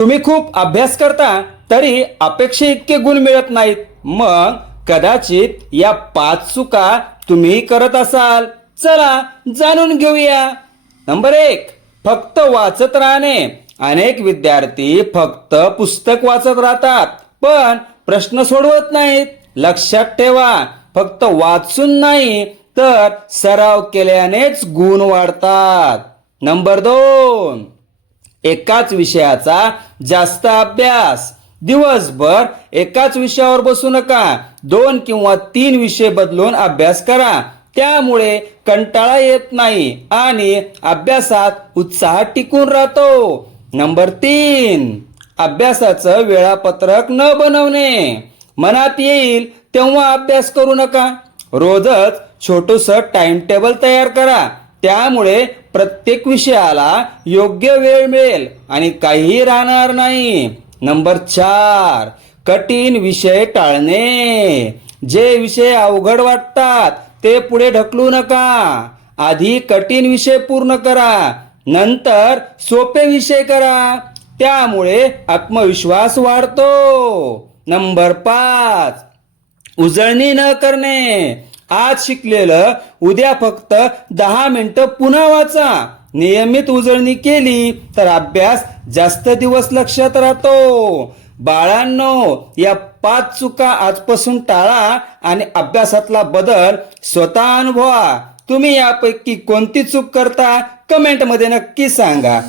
तुम्ही खूप अभ्यास करता तरी अपेक्षा इतके गुण मिळत नाहीत. मग कदाचित या 5 चुका तुम्ही करत असाल. चला जाणून घेऊया. नंबर 1, फक्त वाचत राहणे. अनेक विद्यार्थी फक्त पुस्तक वाचत राहतात पण प्रश्न सोडवत नाहीत. लक्षात ठेवा, फक्त वाचून नाही तर सराव केल्यानेच गुण वाढतात. नंबर 2, एकाच विषयाचा जास्त अभ्यास. दिवसभर एकाच विषयावर बसू नका. 2 किंवा 3 विषय बदलून अभ्यास करा. त्यामुळे कंटाळा येत नाही आणि अभ्यासात उत्साह टिकून राहतो. नंबर 3, अभ्यासाचं वेळापत्रक न बनवणे. मनात येईल तेव्हा अभ्यास करू नका. रोजच छोटंसं टाइम टेबल तयार करा. त्यामुळे प्रत्येक विषयाला योग्य वेळ मिळेल आणि काहीही राहणार नाही. नंबर 4, कठीण विषय टाळणे. जे विषय अवघड वाटतात ते पुढे ढकलू नका. आधी कठीण विषय पूर्ण करा, नंतर सोपे विषय करा. त्यामुळे आत्मविश्वास वाढतो. नंबर 5, उजळणी न करणे. आज शिकलेलं उद्या फक्त 10 मिनिटं पुन्हा वाचा. नियमित उजळणी केली तर अभ्यास जास्त दिवस लक्षात राहतो. बाळांनो, या 5 चुका आजपासून टाळा आणि अभ्यासातला बदल स्वतः अनुभवा. तुम्ही यापैकी कोणती चूक करता कमेंट मध्ये नक्की सांगा.